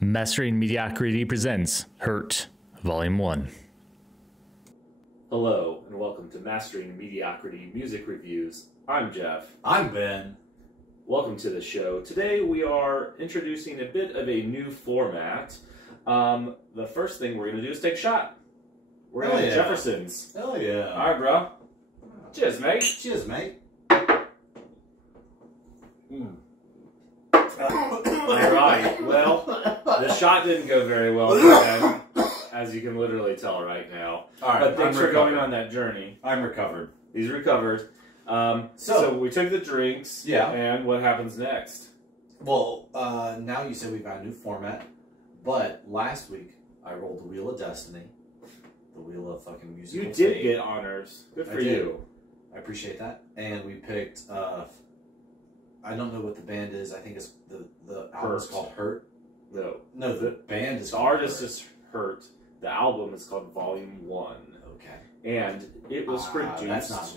Mastering Mediocrity presents Hurt, Volume 1. Hello, and welcome to Mastering Mediocrity Music Reviews. I'm Jeff. I'm Ben. Welcome to the show. Today we are introducing a bit of a new format. The first thing we're going to do is take a shot. We're going to Jefferson's. Hell yeah. All right, bro. Cheers, mate. Cheers, mate. All right. Well, the shot didn't go very well for Ben, as you can literally tell right now. All right, but thanks for going on that journey. I'm recovered. He's recovered. So we took the drinks. Yeah. And what happens next? Well, now you said we've got a new format, but last week I rolled the Wheel of Destiny, the Wheel of fucking musical. You did get honors. Good for you. I appreciate that. And we picked. I don't know what the band is. I think it's the album is called Hurt. No, the band is. The artist is Hurt. The album is called Volume 1. Okay. And it was produced. That's not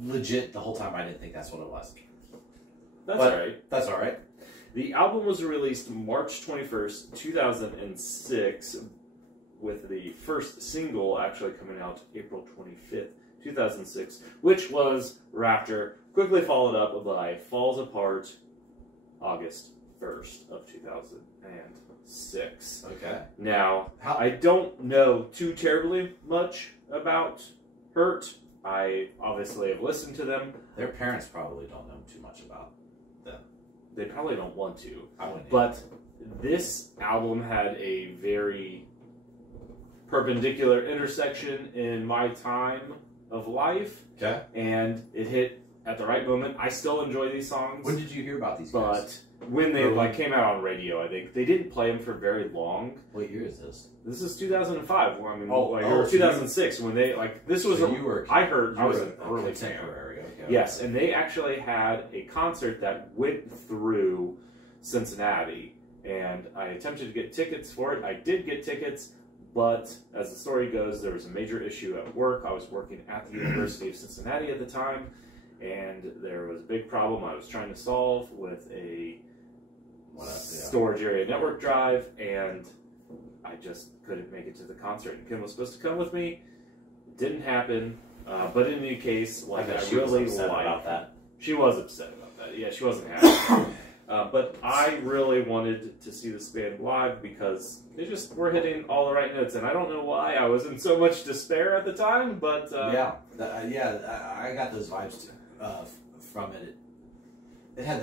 legit. The whole time I didn't think that's what it was. That's all right. That's all right. The album was released March 21st, 2006, with the first single actually coming out April 25th, 2006, which was Rapture, quickly followed up by Falls Apart, August 1st of 2006. Okay. Now, I don't know too terribly much about Hurt. I obviously have listened to them. Their parents probably don't know too much about them. They probably don't want to. I wouldn't. But this album had a very perpendicular intersection in my time of life. Okay. And it hit at the right moment. I still enjoy these songs. When did you hear about these guys? But when they came out on radio, I think they didn't play them for very long. What year is this? This is 2005. Well, I mean, or 2006 when they this was. So I was an early contemporary. fan. Okay, yes, and they actually had a concert that went through Cincinnati, and I attempted to get tickets for it. I did get tickets, but as the story goes, there was a major issue at work. I was working at the University of Cincinnati at the time, and there was a big problem I was trying to solve with a storage area network drive, and I just couldn't make it to the concert. And Kim was supposed to come with me. It didn't happen. But in any case, I really liked about that. She was upset about that. Yeah, she wasn't happy. But I really wanted to see this band live because they just were hitting all the right notes, and I don't know why I was in so much despair at the time. But I got those vibes from it. It had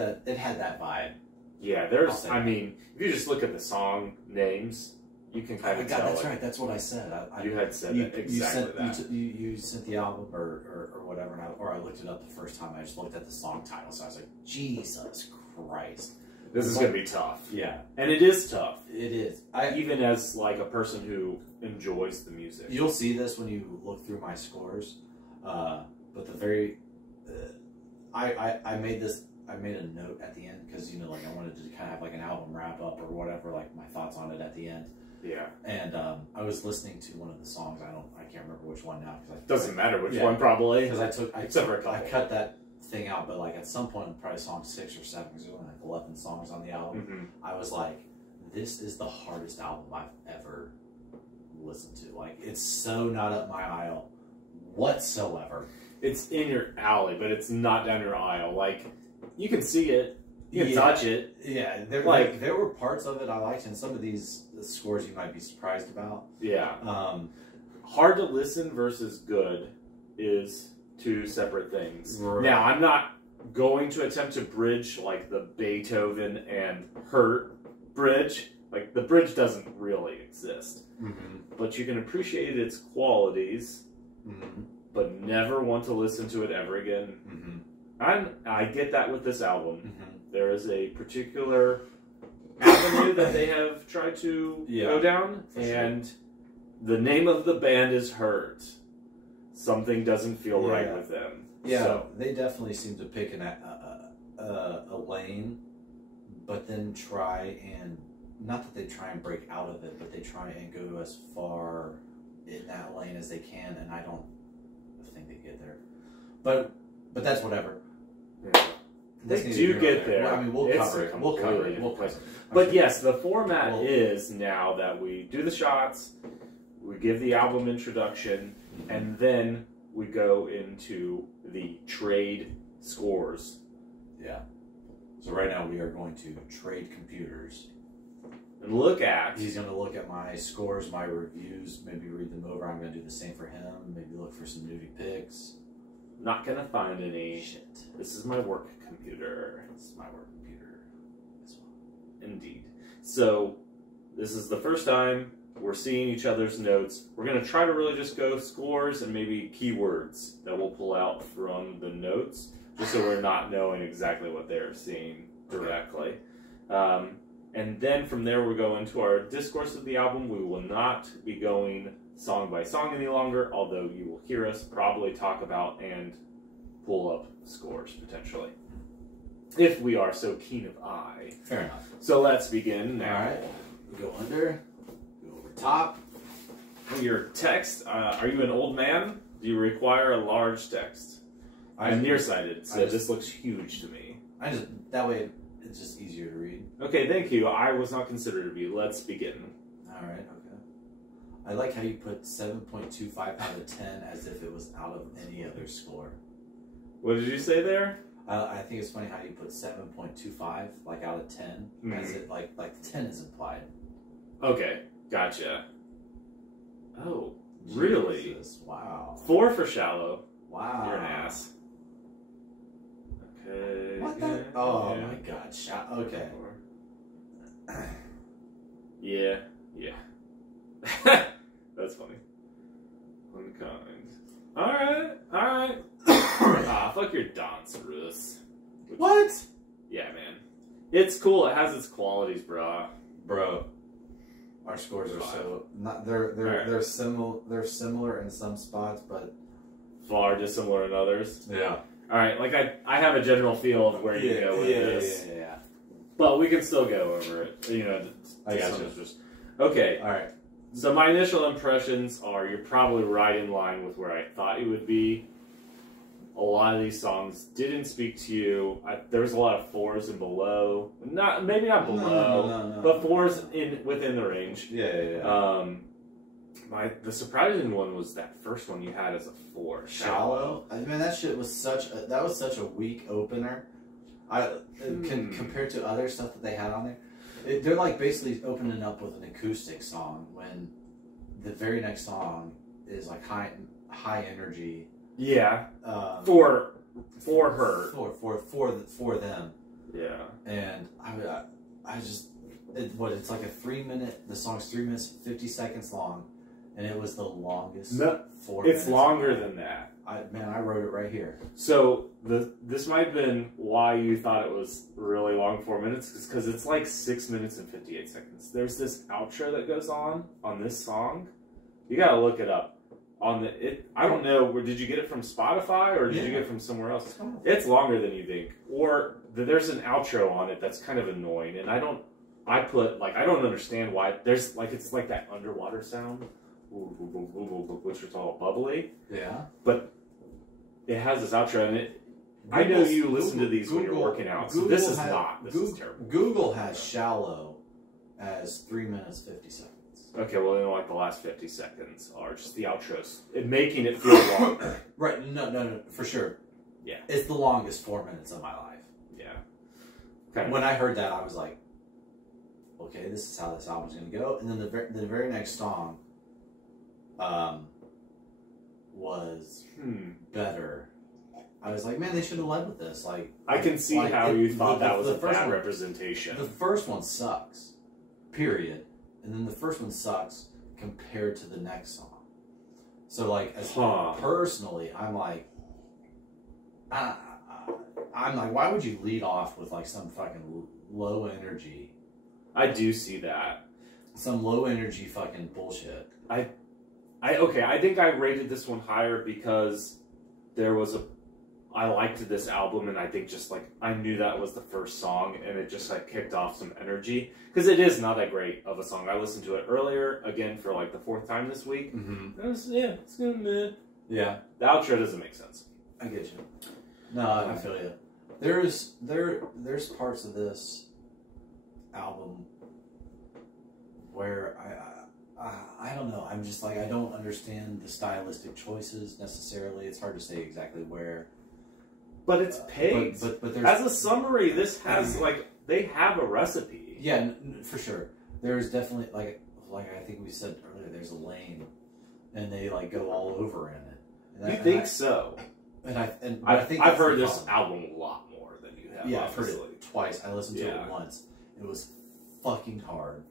that vibe. Yeah, there's. I mean, if you just look at the song names, you can kind of tell. That's right. That's what I said. You had said exactly that. You sent the album or whatever, and I looked it up the first time. I just looked at the song title, so I was like, Jesus Christ, this is going to be tough. Yeah, and it is tough. It is. Even as a person who enjoys the music, you'll see this when you look through my scores. But the very, I made a note at the end because I wanted to kind of have an album wrap up or whatever, my thoughts on it at the end. Yeah. And I was listening to one of the songs. I can't remember which one now because doesn't matter which one probably because I cut that thing out. But at some point, probably song 6 or 7 because there were 11 songs on the album. Mm-hmm. I was like, this is the hardest album I've ever listened to. It's so not up my aisle whatsoever. It's in your alley, but it's not down your aisle. You can see it. You can touch it. Yeah, there were parts of it I liked, and some of these scores you might be surprised about. Yeah. Hard to listen versus good is two separate things. Right. Now, I'm not going to attempt to bridge the Beethoven and Hurt bridge. The bridge doesn't really exist. Mm-hmm. But you can appreciate its qualities, mm-hmm. but never want to listen to it ever again. Mm-hmm. I get that with this album. Mm-hmm. There is a particular avenue that they have tried to go down, and the name of the band is Hurt. Something doesn't feel right with them. Yeah, so they definitely seem to pick a lane, but then try and, not that they try and break out of it, but they try and go as far in that lane as they can, and I don't think they get there. But that's whatever. Yeah. They do get there. Well, I mean, we'll It's cover a it. We'll cover completely it. We'll different cover it. But yes, the format is now that we do the shots, we give the album introduction, and then we go into the trade scores. Yeah. So right now we are going to trade computers. And look at... He's going to look at my scores, my reviews, maybe read them over. I'm going to do the same for him. Maybe look for some newbie picks. Not going to find any. Shit. This is my work computer. This is my work computer as well. Indeed. So, this is the first time we're seeing each other's notes. We're going to try to really just go scores and maybe keywords that we'll pull out from the notes, just so we're not knowing exactly what they're seeing directly. And then from there, we'll go into our discourse of the album. We will not be going song by song any longer, although you will hear us probably talk about and pull up scores, potentially. If we are so keen of eye. Fair enough. So let's begin now. All right. We go under. Go over top. Your text, are you an old man? Do you require a large text? I'm nearsighted, so this looks huge to me. That way it's just easier to read. Okay, thank you. I was not considerate of you. Let's begin. All right, okay. I like how you put 7.25 out of 10 as if it was out of any other score. What did you say there? I think it's funny how you put 7.25 like out of 10 as it like the 10 is implied. Okay, gotcha. Oh, really? Jesus, wow. 4 for shallow. Wow. You're an ass. Okay. What the? Oh my god. Okay. Yeah. That's funny. Unkind. Alright. Fuck your dance, Russ. What? Yeah, man. It's cool. It has its qualities, brah. Bro. Our scores are so not they're similar in some spots, but far dissimilar in others. Yeah. All right, like I have a general feel of where you go with this. Yeah. But we can still go over it. You know, I got you. Okay. All right. So my initial impressions are you're probably right in line with where I thought you would be. A lot of these songs didn't speak to you. There was a lot of 4s and below. Maybe not below, no, but 4s within the range. Yeah. The surprising one was that first one you had as a 4. Shallow. I mean, that shit was such a weak opener. Compared to other stuff that they had on there, they're like basically opening up with an acoustic song when the very next song is like high energy. Yeah. For her. For them. Yeah. And it's like a 3 minute. The song's 3 minutes 50 seconds long, and it was the longest. 4 minutes. It's longer than that. I wrote it right here. So this might have been why you thought it was really long, 4 minutes, because it's like 6 minutes and 58 seconds. There's this outro that goes on this song. You gotta look it up. I don't know. Did you get it from Spotify or did you get it from somewhere else? It's longer than you think. Or there's an outro on it that's kind of annoying, and I don't understand why. There's it's like that underwater sound, which is all bubbly. Yeah. But it has this outro, and I know you listen to these when you're working out. So this is terrible. Google has Shallow as 3 minutes 50 seconds. Okay, well then like the last 50 seconds are just the outros, making it feel longer. Right? No, for sure. Yeah. It's the longest 4 minutes of my life. Yeah. When I heard that, I was like, okay, this is how this album's gonna go. And then the very next song, was better. I was like, man, they should have led with this. I can see how you thought that was a bad representation. The first one sucks, period. And then the first one sucks compared to the next song. So personally, I'm like, why would you lead off with like some fucking low energy? I do see that. Some low energy fucking bullshit. I think I rated this one higher because I liked this album, and I think just I knew that was the first song, and it just kicked off some energy, because it is not that great of a song. I listened to it earlier again for the 4th time this week. It's good. Yeah, the outro doesn't make sense. I get you. No, I feel you. There's parts of this album where I don't know. I'm just like, I don't understand the stylistic choices necessarily. It's hard to say exactly where. But it's pegged. But there's, as a summary, this has like they have a recipe. Yeah, for sure. There's definitely like I think we said earlier. There's a lane, and they like go all over in it. And You think so? And I think I've heard this album a lot more than you have. Yeah, obviously. I've heard it twice. I listened to it once. It was fucking hard.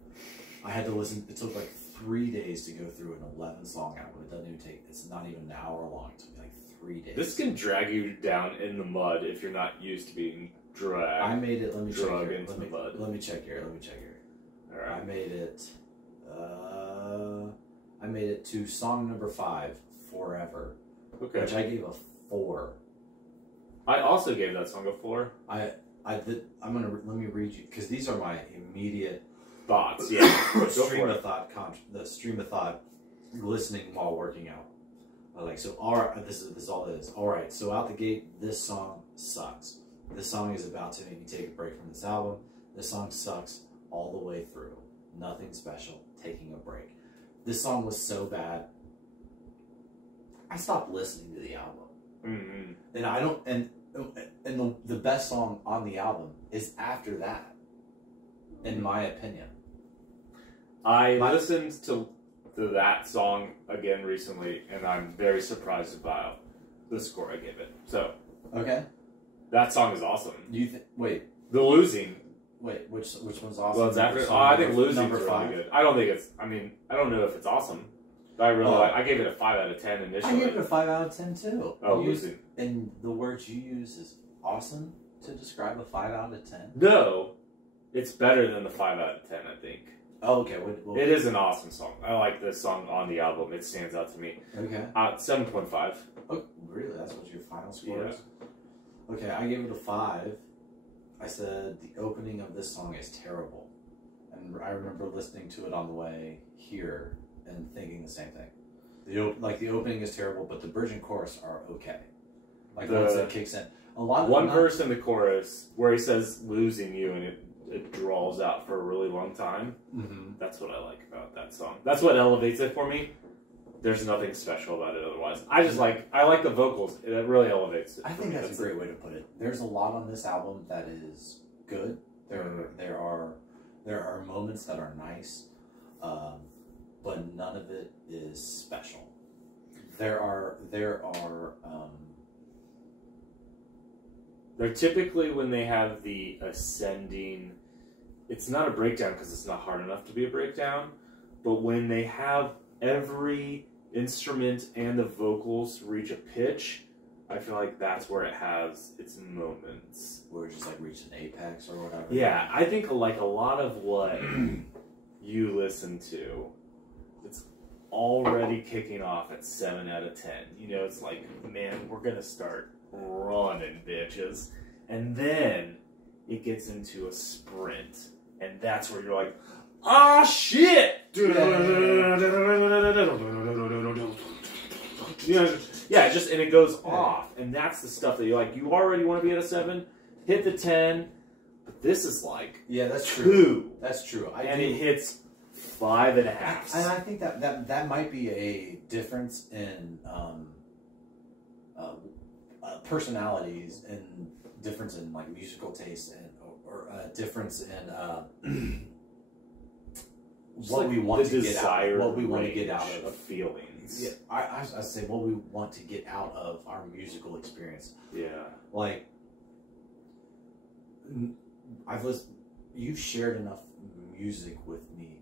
I had to listen. It took like 3 days to go through an 11-song album. It doesn't even take. It's not even an hour long. It took me like 3 days. This can drag you down in the mud if you're not used to being dragged. I made it. Let me check here. into the mud. Let me check here. All right. I made it. I made it to song number 5, Forever. Okay. Which I gave a 4. I also gave that song a 4. Let me read you, because these are my immediate Thoughts. Yeah. stream of thought. The stream of thought, listening while working out. So all right, this is all it is. All right, so out the gate, this song sucks. This song is about to make me take a break from this album. This song sucks all the way through. Nothing special. Taking a break. This song was so bad, I stopped listening to the album. Mm-hmm. And I don't. And the best song on the album is after that, in my opinion. I listened to that song again recently, and I'm very surprised about the score I gave it. So, okay, that song is awesome. Wait, The Losing. Wait, which one's awesome? Well, it's after. I think Losing is really good. I don't think it's. I mean, I don't know if it's awesome. But I really I gave it a 5 out of 10 initially. I gave it a 5 out of 10 too. Oh, Losing. And the words you use is awesome to describe a 5 out of 10. No, it's better than the 5 out of 10. I think. Oh, okay. It is an awesome song. I like this song on the album. It stands out to me. Okay. 7.5. Oh, really? That's what your final score is? Okay, I gave it a 5. I said the opening of this song is terrible. And I remember listening to it on the way here and thinking the same thing. The opening is terrible, but the bridge and chorus are okay. Like once it kicks in. One verse in the chorus where he says losing you and it draws out for a really long time. Mm-hmm. That's what I like about that song. That's what elevates it for me. There's nothing special about it otherwise. I like the vocals. It really elevates it. I think that's a great way to put it. There's a lot on this album that is good. There are moments that are nice, but none of it is special. They're typically when they have the ascending. It's not a breakdown because it's not hard enough to be a breakdown, but when they have every instrument and the vocals reach a pitch, I feel like that's where it has its moments. Where it just like reached an apex or whatever. Yeah, I think like a lot of what you listen to, it's already kicking off at 7 out of 10. You know, it's like, man, we're gonna start running, bitches, and then it gets into a sprint, and that's where you're like, ah, shit! Yeah, just and it goes off, and that's the stuff that you like. You already want to be at a 7, hit the 10, but this is like that's 2. True. That's true. And it hits 5.5. And I think that might be a difference in personalities and difference in like musical taste and or difference in what like we want to get out. What we want to get out of feelings. Yeah, I say what we want to get out of our musical experience. Yeah, like you've shared enough music with me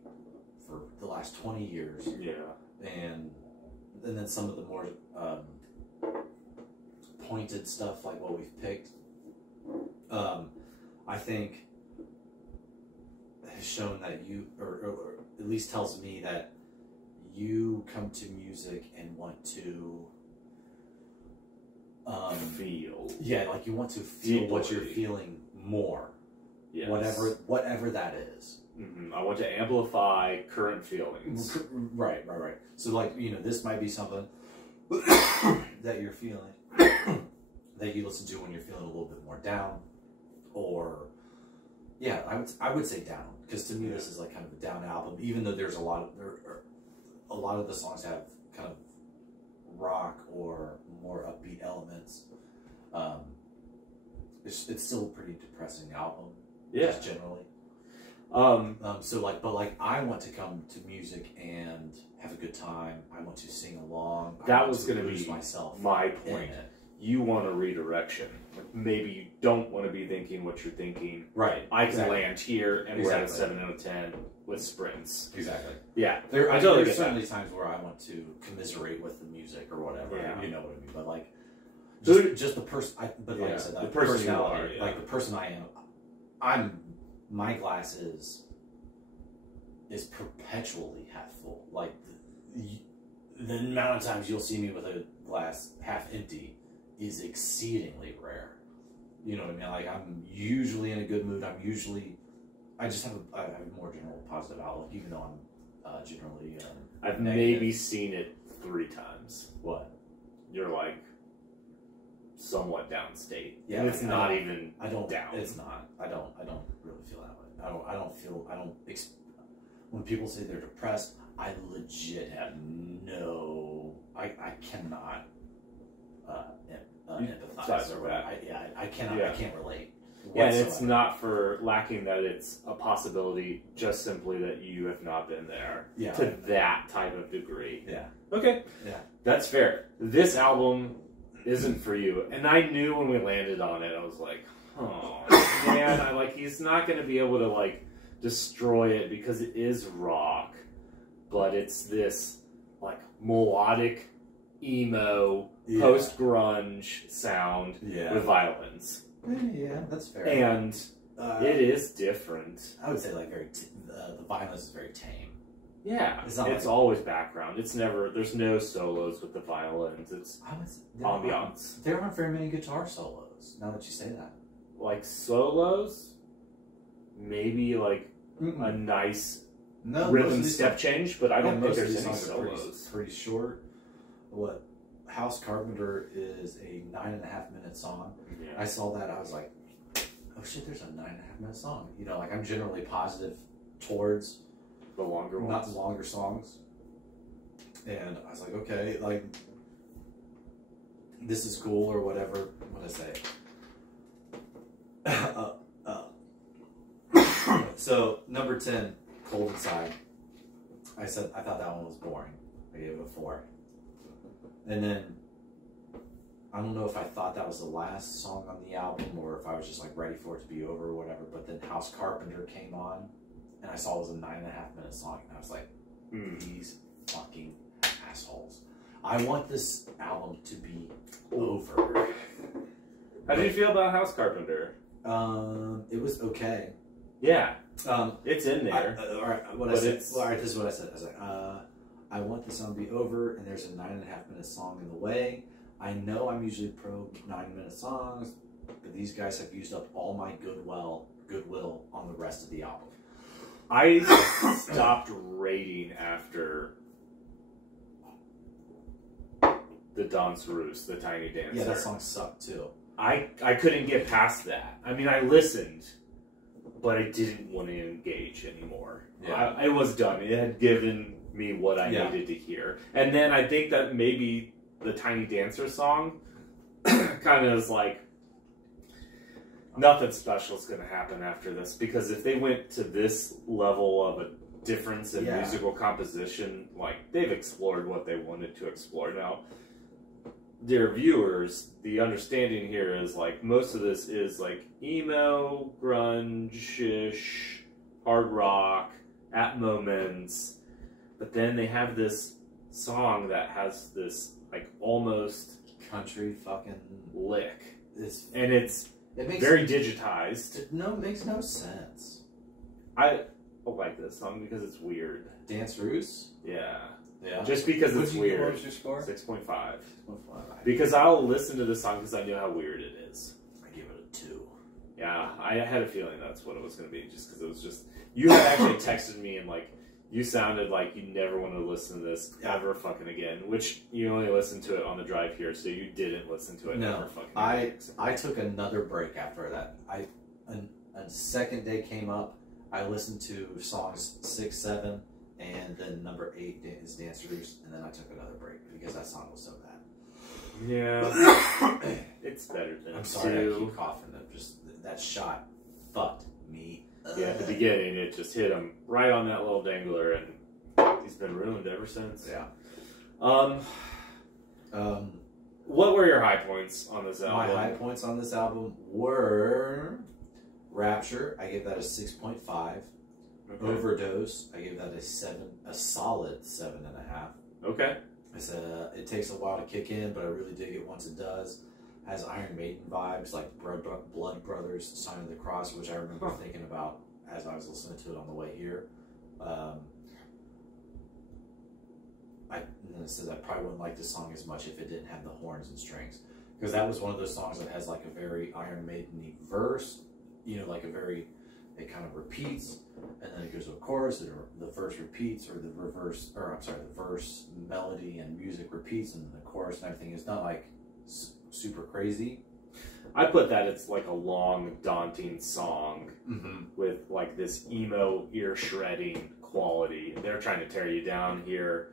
for the last 20 years. Yeah, and then some of the more pointed stuff like what we've picked, I think has shown that you, or at least tells me that you come to music and want to feel. Yeah, like you want to feel what you're feeling more. Yes. Whatever that is. Mm-hmm. I want to amplify current feelings. Right. So like, this might be something that you're feeling. that you listen to when you're feeling a little bit more down, or yeah, I would say down, because to me this is like kind of a down album, even though there's a lot of the songs have kind of rock or more upbeat elements. It's still a pretty depressing album, just generally. So like, but like, I want to come to music and have a good time. I want to sing along. That was going to lose be myself. my point. You want a redirection. Maybe you don't want to be thinking what you're thinking. Right. I can land here, and we're at a 7 out of 10 with sprints. Exactly. Yeah. There's certainly times where I want to commiserate with the music or whatever. Yeah. You know what I mean? But like, just the person. But like I said, the person you are, like the person I am. My glass is perpetually half full. Like the amount of times you'll see me with a glass half empty is exceedingly rare. You know what I mean? Like, I'm usually in a good mood. I just have a more general positive outlook, even though I'm generally I've negative. maybe seen it 3 times. What? You're like somewhat downstate. Yeah, and it's not even down. It's not. I don't really feel that way. When people say they're depressed, I legit have I cannot empathize or whatever. I cannot. I can't relate. Yeah, and it's not for lacking that it's a possibility, just simply that you have not been there to that type of degree. Yeah. Okay. Yeah. That's fair. This album isn't for you. And I knew when we landed on it, I was like, oh, man, he's not going to be able to, like, destroy it because it is rock, but it's this, like, melodic, emo, post-grunge sound with violins. Yeah, that's fair. And it is different. I would say, like, the violence is very tame. Yeah, it's always background. There's no solos with the violins. It's ambiance. There aren't very many guitar solos, now that you say that. Like, solos? Maybe, like, a nice rhythm step change, but I don't think there's any solos. Pretty short. What? House Carpenter is a 9.5-minute song. Yeah. I saw that, I was like, oh shit, there's a 9.5-minute song. You know, like, I'm generally positive towards the longer ones. Not longer songs. And I was like, okay, like, this is cool or whatever. What did I say? So, number 10, Cold Inside. I thought that one was boring. I gave it a 4. And then, I don't know if I thought that was the last song on the album or if I was just like ready for it to be over or whatever, but then House Carpenter came on and I saw it was a 9.5-minute song and I was like, these fucking assholes. I want this album to be over. How did you feel about House Carpenter? It was okay. Yeah. It's in there. This is what I said. I was like, I want this song to be over, and there's a 9.5-minute song in the way. I know I'm usually pro 9-minute songs, but these guys have used up all my goodwill on the rest of the album. I stopped rating after the Danseuse, the Tiny Dancer. Yeah, that song sucked too. I couldn't get past that. I mean, I listened, but I didn't want to engage anymore. Yeah. I was done. It had given me what I needed to hear. And then I think that maybe the Tiny Dancer song kind of is like, nothing special is going to happen after this, because if they went to this level of a difference in musical composition, like, they've explored what they wanted to explore. Now, dear viewers, the understanding here is, like, most of this is, like, emo, grunge-ish, hard rock, at moments, but then they have this song that has this, like, almost country fucking lick. It's very digitized. It makes no sense. I like this song because it's weird. Danseuse? Yeah. Yeah. Just because it's weird. What was your score? 6.5. 6.5. Because I'll listen to this song because I know how weird it is. I give it a 2. Yeah, I had a feeling that's what it was going to be, just because it was just... You had actually texted me and, like, You sounded like you never wanted to listen to this ever fucking again, which you only listened to it on the drive here, so you didn't listen to it ever fucking again. I took another break after that. A second day came up. I listened to songs 6, 7, and then number 8 is Dancers, and then I took another break because that song was so bad. Yeah. It's better than I'm sorry, I keep coughing. That shot fucked me. Yeah, at the beginning, it just hit him right on that little dangler, and he's been ruined ever since. Yeah. What were your high points on this album? My high points on this album were Rapture. I gave that a 6.5. Okay. Overdose. I gave that a solid 7.5. Okay. I said it takes a while to kick in, but I really dig it once it does. Has Iron Maiden vibes, like Blood Brothers, Sign of the Cross, which I remember thinking about as I was listening to it on the way here. And then it says I probably wouldn't like this song as much if it didn't have the horns and strings, because that was one of those songs that has like a very Iron Maiden-y verse, like it kind of repeats, and then it goes to a chorus, and the verse repeats, or the verse melody and music repeats, and then the chorus and everything is not like super crazy. I put that it's like a long, daunting song with like this emo, ear-shredding quality. They're trying to tear you down here,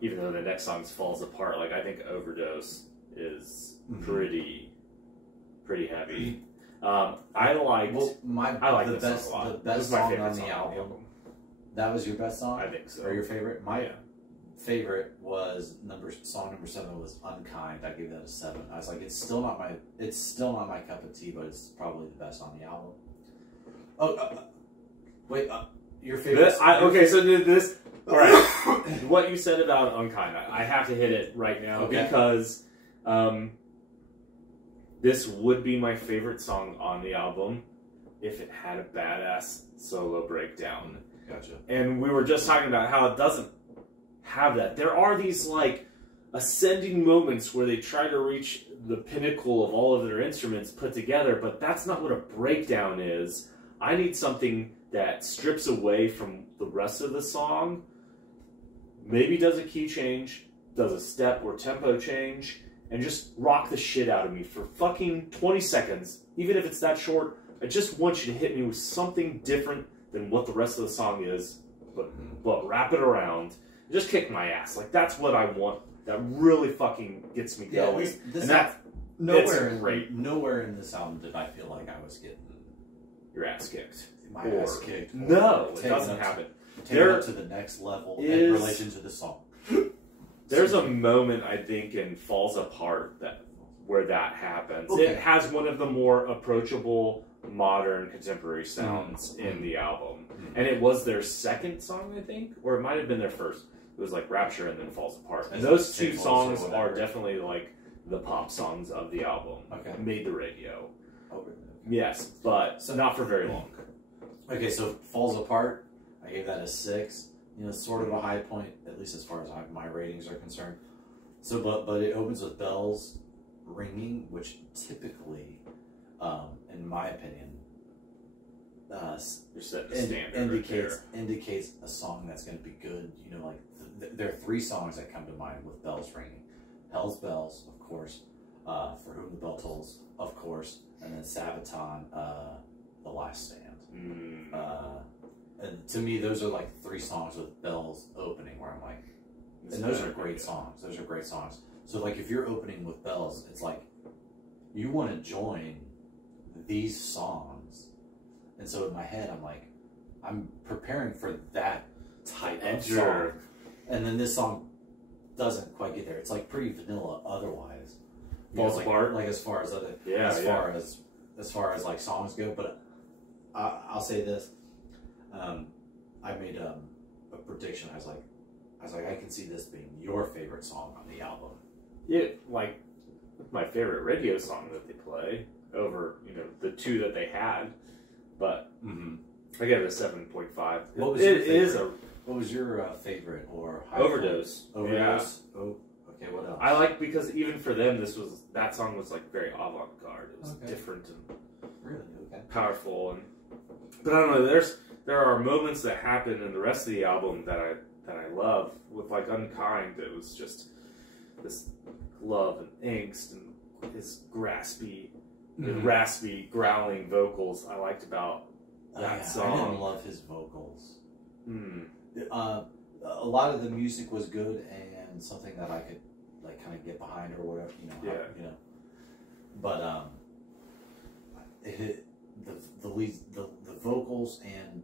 even though the next song falls apart. Like, I think Overdose is pretty heavy. I liked the this song a lot. The best song favorite on the album. That was your best song? I think so. Or your favorite? My favorite was song number 7 was Unkind. I gave that a 7. I was like, it's still not my cup of tea, but it's probably the best on the album. Wait, your favorite? All right. What you said about Unkind, I have to hit it right now because this would be my favorite song on the album if it had a badass solo breakdown. Gotcha. And we were just talking about how it doesn't have that. There are these like ascending moments where they try to reach the pinnacle of all of their instruments put together, but that's not what a breakdown is. I need something that strips away from the rest of the song, maybe does a key change, does a step or tempo change, and just rock the shit out of me for fucking 20 seconds. Even if it's that short, I just want you to hit me with something different than what the rest of the song is, but wrap it around. Just kick my ass. Like, that's what I want. That really fucking gets me going. Nowhere in this album did I feel like I was getting your ass kicked. My ass kicked. No, it doesn't happen. Take it up to the next level in relation to the song. There's a moment, I think, in Falls Apart where that happens. Okay. It has one of the more approachable, modern, contemporary sounds in the album. And it was their second song, I think, or it might have been their first. It was like Rapture and then Falls Apart. And those two songs are definitely like the pop songs of the album. Okay. Made the radio. Oh, really? Yes, but not for very long. Okay, so Falls Apart, I gave that a 6. Sort of a high point, at least as far as my ratings are concerned. So, but it opens with bells ringing, which typically, in my opinion, indicates a song that's going to be good. There are 3 songs that come to mind with bells ringing: Hell's Bells, of course, For Whom the Bell Tolls, of course, and then Sabaton, The Last Stand. And to me, those are like 3 songs with bells opening where I'm like, and those are great songs. Those are great songs. So like, if you're opening with bells, it's like you want to join these songs. And so in my head, I'm like, I'm preparing for that type of song. And then this song doesn't quite get there. It's like pretty vanilla otherwise. Falls apart. Like as far as like songs go. But I'll say this. I made a prediction. I was like, I can see this being your favorite song on the album. Yeah, like my favorite radio song that they play over, the 2 that they had. But I gave it a 7.5. What was your favorite or high Overdose? Overdose. Yeah. Oh, okay. What else? I like, because even for them, that song was like very avant-garde. It was different and really powerful, but I don't know. there are moments that happen in the rest of the album that I love. With like Unkind, it was just this love and angst and his raspy, growling vocals. I liked about that song. I didn't love his vocals. A lot of the music was good and something that I could like kind of get behind or whatever, you know. Yeah. You know. But the vocals and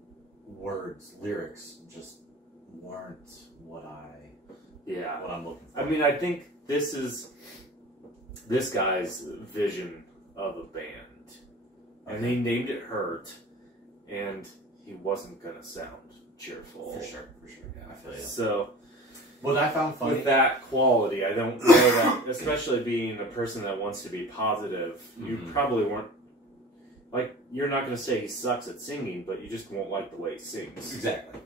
lyrics just weren't what I'm looking for. I mean, I think this is this guy's vision of a band, and he named it Hurt, and he wasn't gonna sound cheerful. For sure. Yeah, I feel you. So, what I found funny with that quality, I don't know that, especially being a person that wants to be positive, you probably weren't. Like, you're not going to say he sucks at singing, but you just won't like the way he sings. Exactly.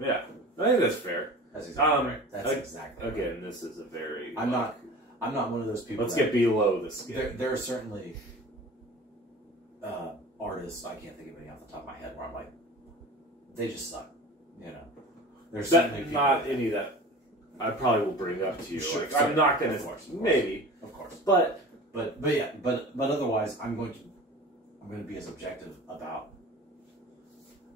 Yeah, I think that's fair. That's exactly right. That's exactly right. Again, this is a very... I'm not one of those people Let's get below the skin. There are certainly artists, I can't think of any off the top of my head, where I'm like, they just suck. You know? There's certainly not any that I probably will bring up to you. Sure, like, I'm not going to... Maybe. Of course. But otherwise, I'm going to be as objective about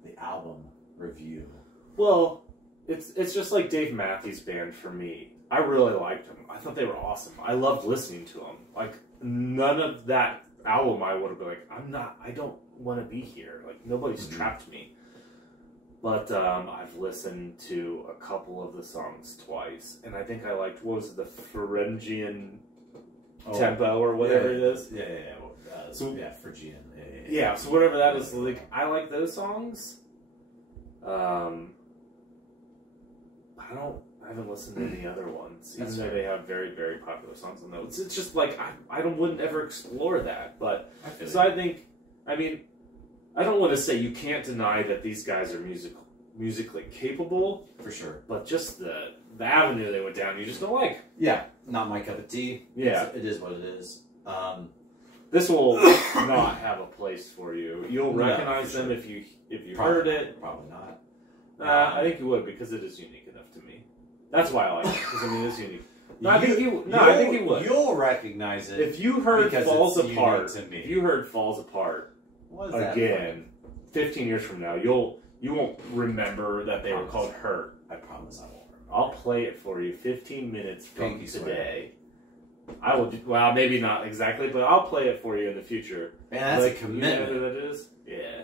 the album review. Well, it's just like Dave Matthews Band for me. I really liked them. I thought they were awesome. I loved listening to them. Like, none of that album I would have been like, I don't want to be here. Like, nobody's trapped me. But I've listened to a couple of the songs twice, and I think I liked, what was it, the Phrygian tempo or whatever it is? Yeah. Phrygian. Yeah, so whatever that is, like, I like those songs. I haven't listened to any other ones, even though they have very, very popular songs on those. It's just like, I wouldn't ever explore that, but, I think, I mean, I don't want to say you can't deny that these guys are musically capable. For sure. But just the avenue they went down, you just don't like. Yeah, not my cup of tea. Yeah. It is what it is. This will not have a place for you. You'll recognize them if you heard it. Probably not. I think you would, because it is unique enough to me. That's why I like it, because I mean it's unique. I think you would. You'll recognize it if you heard Falls Apart. To me. If you heard Falls Apart again, 15 years from now, you won't remember that they were called Hurt. I promise I won't remember. I'll play it for you 15 minutes from today. I will. Well, maybe not exactly, but I'll play it for you in the future. Man, that's a commitment. You know who that is? Yeah,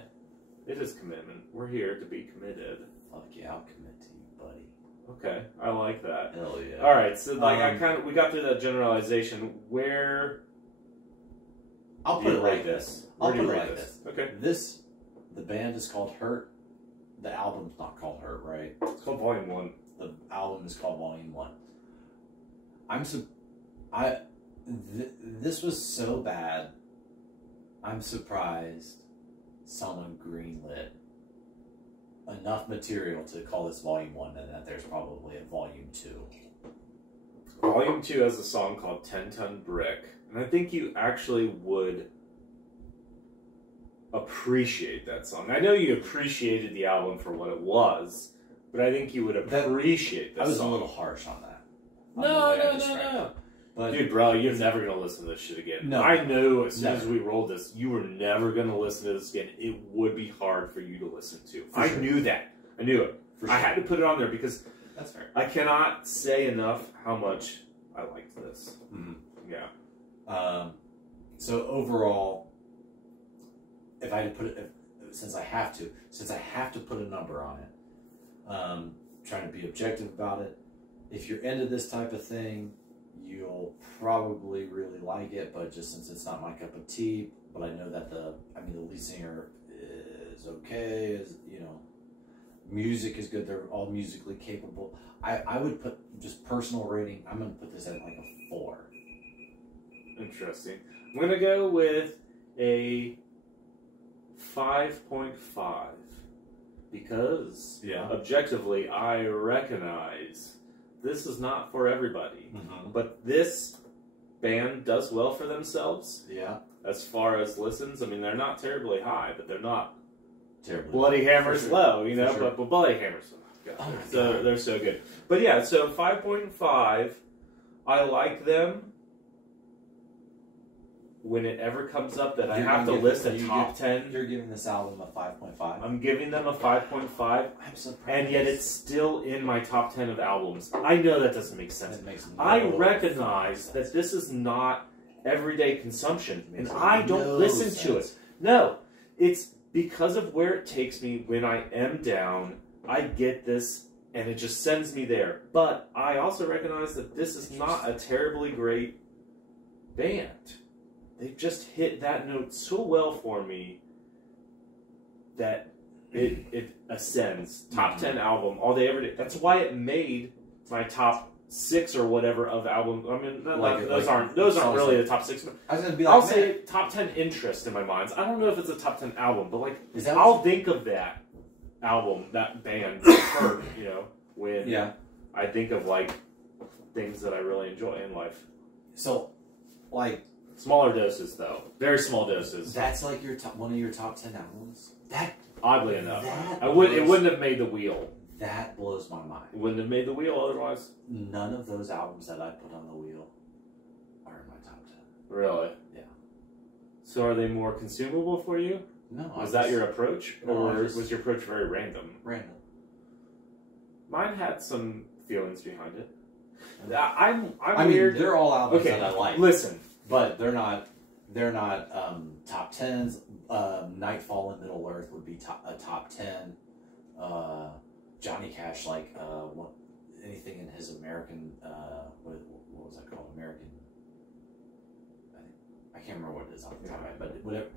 it is commitment. We're here to be committed. Fuck yeah, I'll commit to you, buddy. Okay, I like that. Hell yeah. All right, so like we got through that generalization. Where? I'll put it like this. I'll put it like this. Okay. The band is called Hurt. The album's not called Hurt, right? It's called Volume 1. The album is called Volume 1. This was so bad. I'm surprised someone greenlit enough material to call this Volume 1 and that there's probably a Volume 2. Volume 2 has a song called 10 Ton Brick. And I think you actually would appreciate that song. I know you appreciated the album for what it was, but I think you would appreciate that song. I was a little harsh on that. No. But, dude, bro, you're never going to listen to this shit again. No. I knew as soon as we rolled this, you were never going to listen to this again. It would be hard for you to listen to. I knew that. I knew it. For sure. I had to put it on there because that's fair. I cannot say enough how much I liked this. Mm-hmm. Yeah. So overall, if I had to put it, since I have to put a number on it, trying to be objective about it, if you're into this type of thing, you'll probably really like it, but just since it's not my cup of tea, but I know that the lead singer is okay, music is good, they're all musically capable. I would put, just personal rating, I'm going to put this at like a 4. Interesting. I'm going to go with a 5.5 because objectively I recognize this is not for everybody. Mm-hmm. But this band does well for themselves. Yeah. As far as listens, I mean, they're not terribly high, but they're not terribly. Bloody Hammer's sure. low, you know, For sure. but Bloody Hammer's God, Oh my so God. they're so good. But yeah, so 5.5, I like them. When it ever comes up that I You're have to gonna list give- a you top give- 10, You're giving this album a 5.5. I'm giving them a 5.5, I'm surprised. and yet it's still in my top 10 of albums. I know that doesn't make sense. It makes I no recognize that this is not everyday consumption, and I don't no listen to it. sense. No, it's because of where it takes me when I am down. I get this, and it just sends me there. But I also recognize that this is not a terribly great band. They've just hit that note so well for me that it ascends. Top 10 album, all they ever did. That's why it made my top 6 or whatever of albums. I mean, those aren't really the top 6. I was gonna be like, I'll man, say top 10 interest in my mind. I don't know if it's a top 10 album, but like Is that I'll think of that album, that band, Hurt, you know, when yeah. I think of like things that I really enjoy in life. So, like, Smaller doses, though. Very small doses. that's like your one of your top 10 albums. Oddly enough, that it blows- wouldn't have made the wheel. That blows my mind. It wouldn't have made the wheel otherwise. None of those albums that I put on the wheel are in my top 10. Really? Yeah. So are they more consumable for you? No, Was that your approach, No, or I just- was your approach very random? random? Mine had some feelings behind it. And I'm I weird. mean, they're all albums Okay, that I like, listen. but they're not top 10s. Nightfall and Middle Earth would be a top 10. Johnny Cash, anything in his American, what was that called? American. I can't remember what it is off the top of my head, but whatever.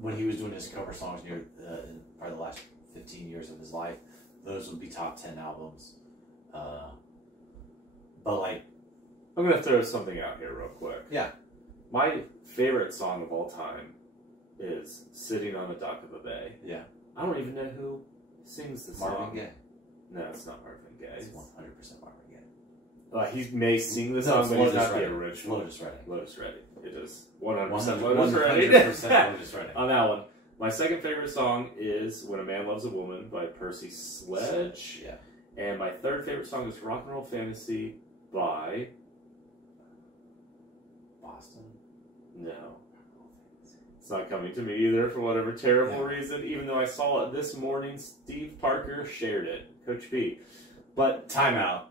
When he was doing his cover songs near in probably the last 15 years of his life, those would be top 10 albums. But like, I'm gonna throw something out here real quick. yeah, My favorite song of all time is "Sitting on the Dock of the Bay." yeah, I don't even know who sings the song. Marvin Gaye. No, it's not Marvin Gaye. It's 100% Marvin Gaye. He may sing the No, song, it's but he's Lotus not the Redding. original. Lotus Redding. Lotus Redding. It is 100% 100% Lotus Redding. 100% Lotus Redding. On that one. My second favorite song is "When a Man Loves a Woman" by Percy Sledge. Yeah. And my third favorite song is "Rock and Roll Fantasy" by... Boston. No. It's not coming to me either for whatever terrible Yeah. reason, even though I saw it this morning. Steve Parker shared it. Coach B. But Timeout.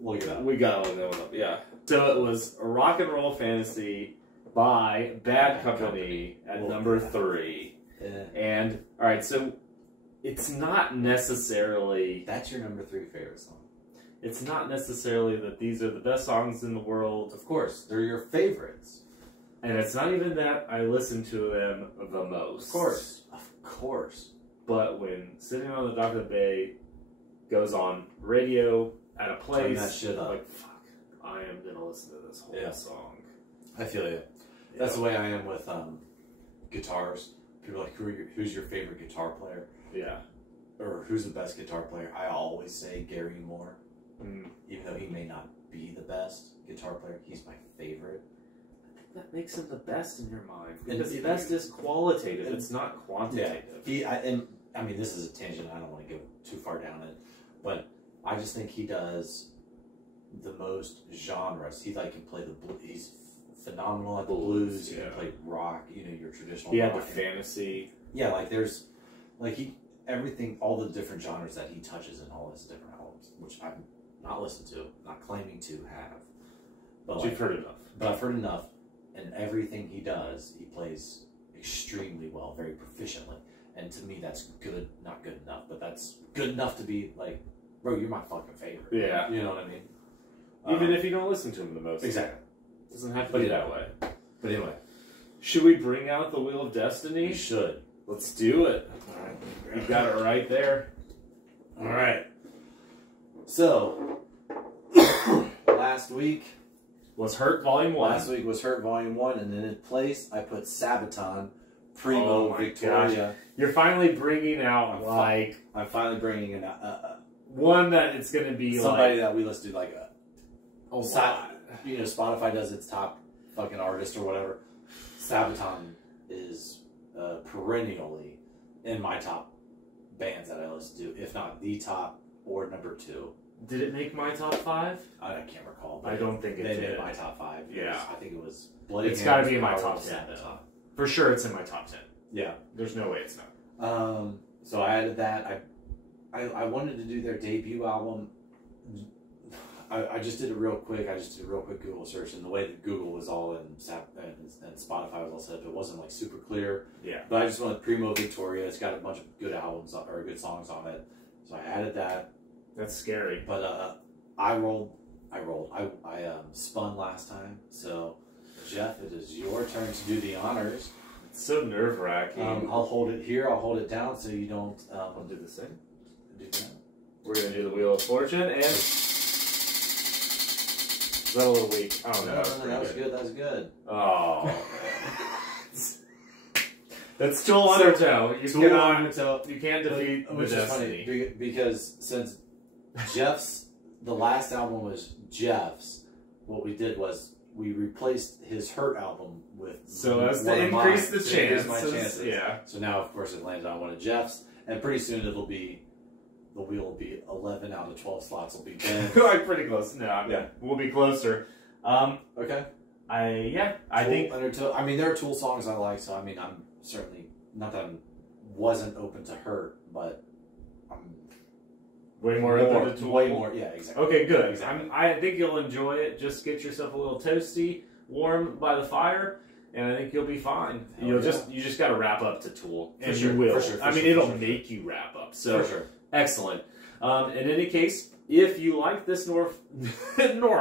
Look it up. we got to look that one up, yeah. So it was "Rock and Roll Fantasy" by Bad Company at Well, number yeah. 3. Yeah. And, alright, so it's not necessarily... That's your number 3 favorite song. It's not necessarily that these are the best songs in the world. Of course, they're your favorites. And it's not even that I listen to them the most. Of course. Of course. But when "Sitting on the Dock of the Bay" goes on radio at a place, Turn that shit up. like, fuck, I am going to listen to this whole Yeah. song. I feel you. That's the way I am with guitars. People are like, who's your favorite guitar player? Yeah. Or who's the best guitar player? I always say Gary Moore. Mm. Even though he may not be the best guitar player, he's my favorite. I think that makes him the best in your mind. And Because it- best is qualitative, and- it's not quantitative. I mean, this is a tangent. I don't want to go too far down it, but I just think he does the most genres. He can play the blues. He's phenomenal at the blues. He yeah. can play rock. Your traditional. He had the rock. fantasy. Yeah, there's everything, all the different genres that he touches in all his different albums, which I've not listened to, not claiming to have, But you've heard enough. But I've heard enough, and everything he does, he plays extremely well, very proficiently. And to me, that's good, not good enough, but that's good enough to be like, bro, you're my fucking favorite. Yeah. You know what I mean? Even if you don't listen to him the most. Exactly. It doesn't have to be that way. But anyway, Should we bring out the Wheel of Destiny? you should. Let's do it. You've got it right there. All right. So, last week Was Hurt Volume 1. Last week was Hurt Volume 1, and in its place, I put Sabaton, Oh Primo, my Victoria. You're finally bringing out, I'm finally bringing in one that it's going to be somebody that we listen to, a lot. Spotify does its top fucking artist or whatever. Sabaton is perennially in my top bands that I listen to, if not the top or number 2. Did it make my top 5? I can't recall. But I don't think it they did. made my top 5. Yeah. I think it was Bloody It's got to Hands, be in my Power top of 10. Sabotage. For sure, it's in my top 10. Yeah. There's no way it's not. So I added that. I wanted to do their debut album. I just did it real quick. I just did a real quick Google search, and the way that Google was all and Spotify was all set up, it wasn't like super clear. Yeah. But I just went with Primo Victoria. It's got a bunch of good albums or good songs on it, so I added that. That's scary. But I spun last time. So Jeff, it is your turn to do the honors. It's so nerve-wracking. I'll hold it here. I'll hold it down so you don't. I'll do the same. Do that. We're gonna do the Wheel of Fortune, and is that a little weak? Oh no, that was good. That was good. Oh, that's Tool Undertow. You can't defeat the which is destiny. funny because since the last album was Jeff's, what we did was we replaced his Hurt album with So as to one of mine, increase the to increase chances, my chances. yeah. So now, of course, it landed on one of Jeff's, and pretty soon it'll be. The wheel will be 11 out of 12 slots will be Ben. I'm pretty close. No, yeah, we'll be closer. Okay. I think. I mean, there are Tool songs I like, so I mean, I'm certainly not that I wasn't open to Hurt, but I'm Way more open to Tool. Way more, yeah, exactly. Okay, good. Exactly. I think you'll enjoy it. Just get yourself a little toasty, warm by the fire, and I think you'll be fine. You just got to wrap up to Tool, and you will. I mean, it'll make you wrap up. So for sure. Excellent. In any case, if you like this Nor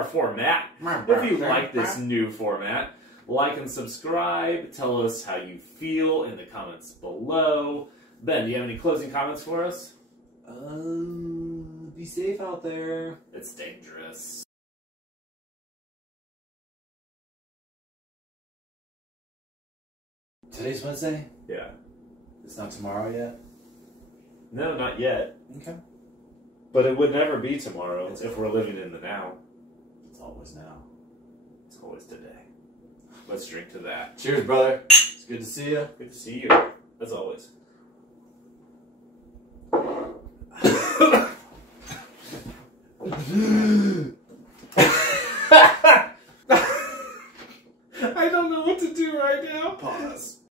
format, if you like this new format, like and subscribe. Tell us how you feel in the comments below. Ben, do you have any closing comments for us? Be safe out there. It's dangerous. Today's Wednesday? Yeah. It's not tomorrow yet? No, not yet. Okay. But it would never be tomorrow if we're living in the now. It's always now. It's always today. Let's drink to that. Cheers, brother. It's good to see you. Good to see you, as always.